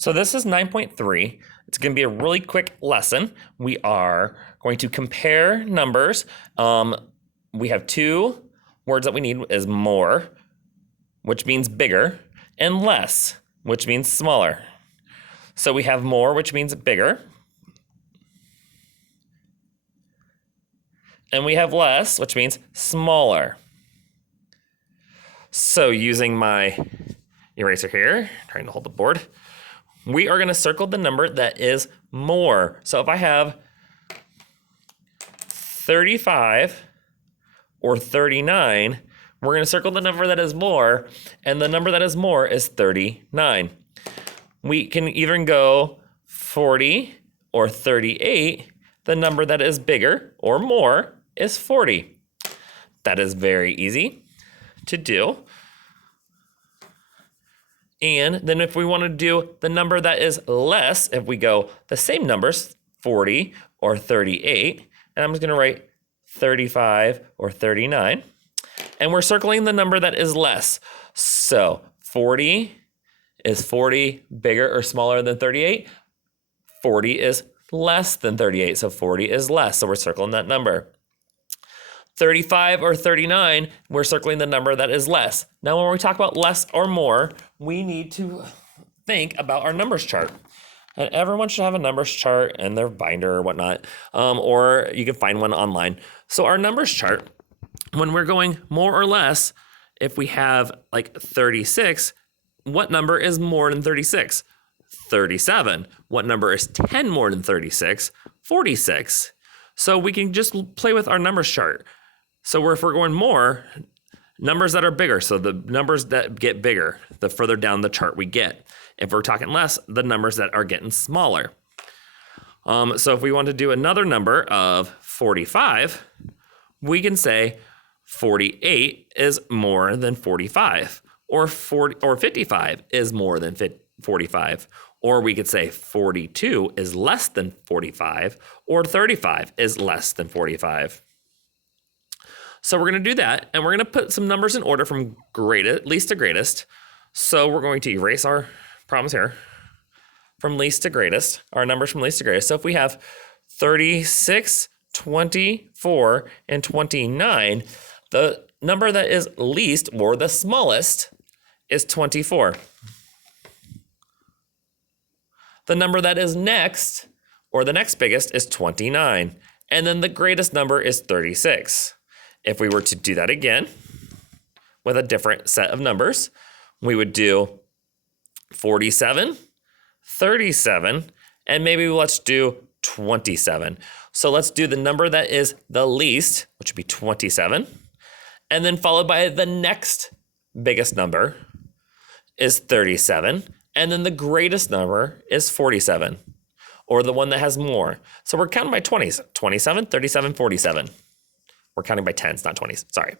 So this is 9.3. It's going to be a really quick lesson. We are going to compare numbers. We have two words that we need is more, which means bigger, and less, which means smaller. So we have more, which means bigger. And we have less, which means smaller. So using my eraser here, trying to hold the board, we are going to circle the number that is more. So if I have 35 or 39, we're going to circle the number that is more, and the number that is more is 39. We can even go 40 or 38. The number that is bigger or more is 40. That is very easy to do. And then if we want to do the number that is less, if we go the same numbers, 40 or 38, and I'm just going to write 35 or 39, and we're circling the number that is less. So 40, is 40 bigger or smaller than 38? 40 is less than 38, so 40 is less, so we're circling that number. 35 or 39, we're circling the number that is less. Now when we talk about less or more, we need to think about our numbers chart. And everyone should have a numbers chart in their binder or whatnot, or you can find one online. So our numbers chart, when we're going more or less, if we have like 36, what number is more than 36? 37. What number is 10 more than 36? 46. So we can just play with our numbers chart. So if we're going more, numbers that are bigger, so the numbers that get bigger, the further down the chart we get. If we're talking less, the numbers that are getting smaller. So if we want to do another number of 45, we can say 48 is more than 45, or 55 is more than 45. Or we could say 42 is less than 45, or 35 is less than 45. So we're going to do that, and we're going to put some numbers in order from least to greatest. So we're going to erase our problems here from least to greatest, our numbers from least to greatest. So if we have 36, 24, and 29, the number that is least, or the smallest, is 24. The number that is next, or the next biggest, is 29. And then the greatest number is 36. If we were to do that again with a different set of numbers, we would do 47, 37, and maybe let's do 27. So let's do the number that is the least, which would be 27, and then followed by the next biggest number is 37, and then the greatest number is 47, or the one that has more. So we're counting by 20s, 27, 37, 47. We're counting by 10s, not 20s, sorry.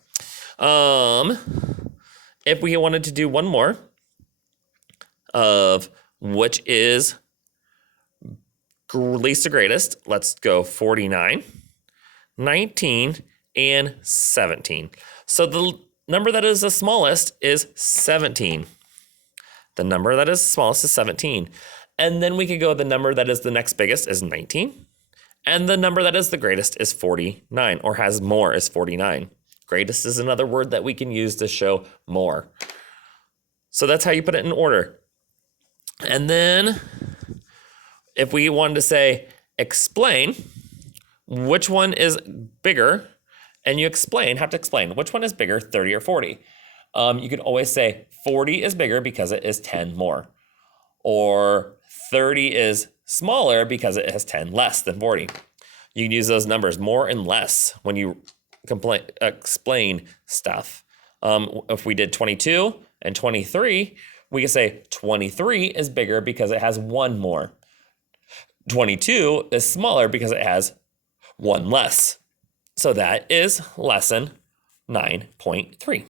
If we wanted to do one more of which is least to greatest, let's go 49, 19, and 17. So the number that is the smallest is 17. The number that is smallest is 17. And then we could go the number that is the next biggest is 19. And the number that is the greatest is 49, or has more is 49. Greatest is another word that we can use to show more. So that's how you put it in order. And then if we wanted to say explain which one is bigger, and you have to explain which one is bigger, 30 or 40. You could always say 40 is bigger because it is 10 more, or 30 is smaller because it has 10 less than 40. You can use those numbers more and less when you explain stuff. If we did 22 and 23, we could say 23 is bigger because it has one more. 22 is smaller because it has one less. So that is lesson 9.3.